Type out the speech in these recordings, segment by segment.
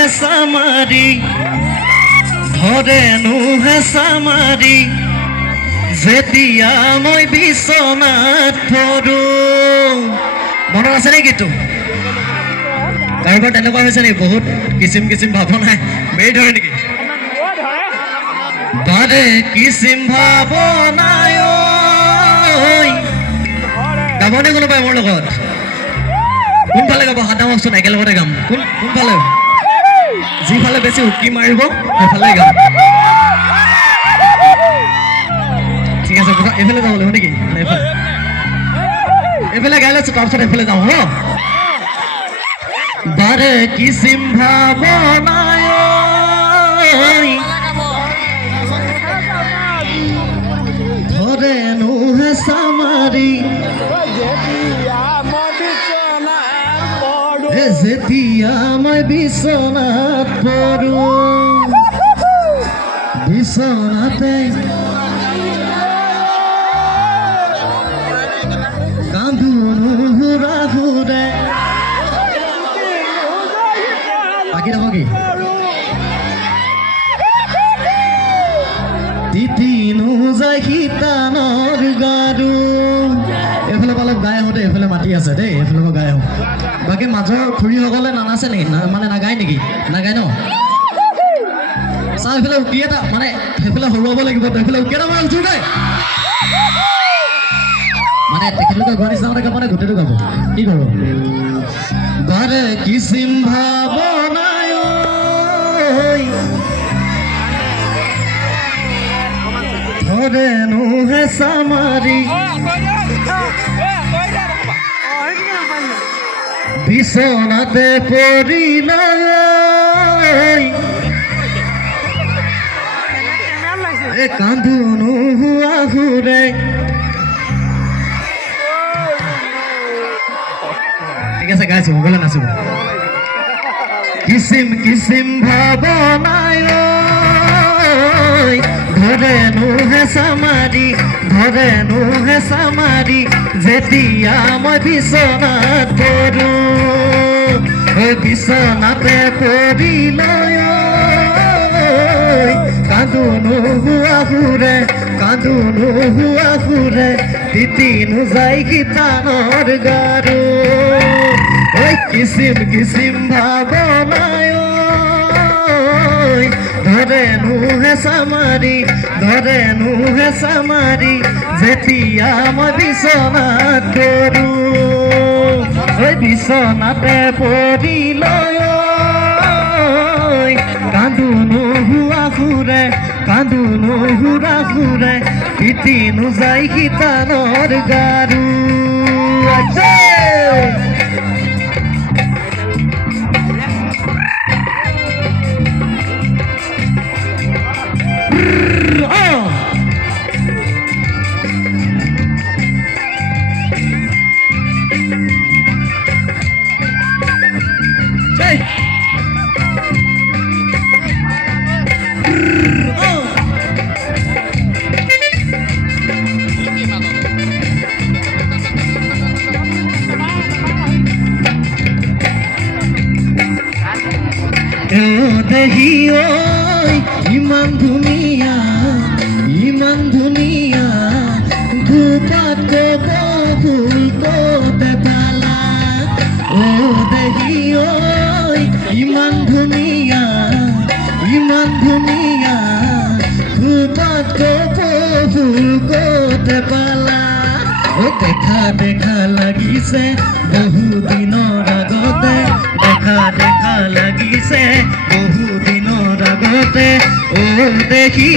হেঁচা মাৰি ধৰেনো হেঁচা মাৰি যেতিয়া মই বিচনাত পৰো মনত আছে নেকি তো কাৰোবাৰ তেনেকুৱা হৈছে নেকি বহুত কিচিম কিচিম ভাৱনাই মেৰি ধৰে নেকি বাৰে কিচিম ভাৱনাই গাবনে কোনোবাই মোৰ লগত কোনফালে গাব হাত দামকচোন একেলগতে গাম কোনফালে যিফালে বেছি উকি মাৰিব সেইফালে গাম ঠিক আছে এইফালে যাব লাগিব নেকি এইফালে গাই লৈছো তাৰপিছত এইফালে যাওঁ হ বাৰে কিচিম ভাৱনাই ধৰেনো হেঁচা মাৰি যেতিয়া মই বিচনাত পৰো বিচনাতে কান্দোনো হুৰা হুৰে বাকী যাব কি তিতিনো যায় সীতানৰ গাৰু এইফালে অলপ গাই আহোঁতে এইফালে মাতি আছে দেই এইফালে গাই আহোঁ বাকী মাজৰ খুৰীসকলে নানাচে নেকি মানে নাগায় নেকি নাগায় ন চাওঁ এইফালে উকি এটা মানে সেইফালে হৰুৱাব লাগিব এইফালে উকি এটা মানে উঠো দেই মানে তেখেতলোকে গোৱা নিচিনাতে গাব মানে গোটেইটো গাব কি কৰোঁ বাৰে কিচিম ভাৱনাই ধৰেনো হেঁচা মাৰি বিচনাতে পৰিলাই কান্দোনো হুৱা হুৰে ঠিক আছে গাইছো সকলোৱে নাচিব কিচিম কিচিম ভাৱনাই ধৰেনো হেঁচা মাৰি যেতিয়া মই বিচনাত পৰো বিচনাতে পৰিলৈ কান্দোনো হুৱা হুৰে তিতিনো যায় গীতানৰ গাৰু কিচিম কিচিম ভাৱনাই ধৰেনো হেঁচা মাৰি যেতিয়া মই বিচনাত পৰো বিচনাতে পৰিলৈ কান্দোনো হুৱা হুৰে তিতিনো যায় গীতানৰ গাৰু দেহি ইমান ধুনীয়া ধূপাত ফুল ক'তে পালা দেহি ইমান ধুনীয়া ধূপাত ফুল ক'তে পালা দেখা লাগিছে বহুদিনৰ আগতে দেখা লাগিছে বহুদিনৰ আগতে দেখি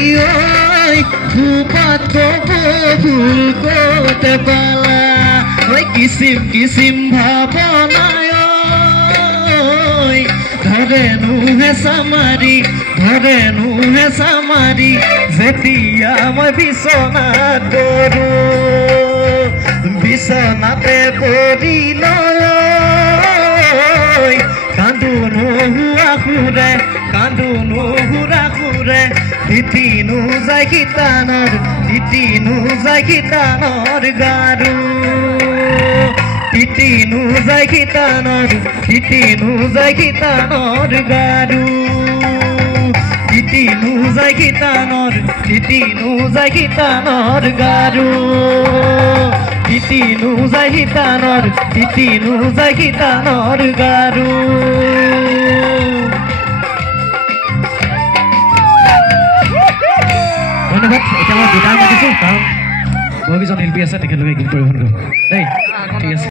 ধূপাত ফুল ক'তে পালা কিচিম কিচিম ভাৱনাই ধৰেনো হেঁচা মাৰি যেতিয়া মই বিচনাত পৰো বিচনাতে পৰিলৈ কান্দোনো হুৱা হুৰে তিতিনো যায় গীতানৰ গাৰু তিতিনো যায় গীতানৰ তিতিনো যায় গীতানৰ গাৰু তিতিনো যায় গীতানৰ তিতিনো যায় গীতানৰ গাৰু তিতিনো যায় গীতানৰ তিতিনো যায় গীতানৰ গাৰু ধন্যবাদ এতিয়া মই গীটাৰ মাতিছোঁ কাৰণ বহুকেইজন শিল্পী আছে তেখেতলোকে গীত পৰিৱেশন কৰিব দেই ঠিক আছে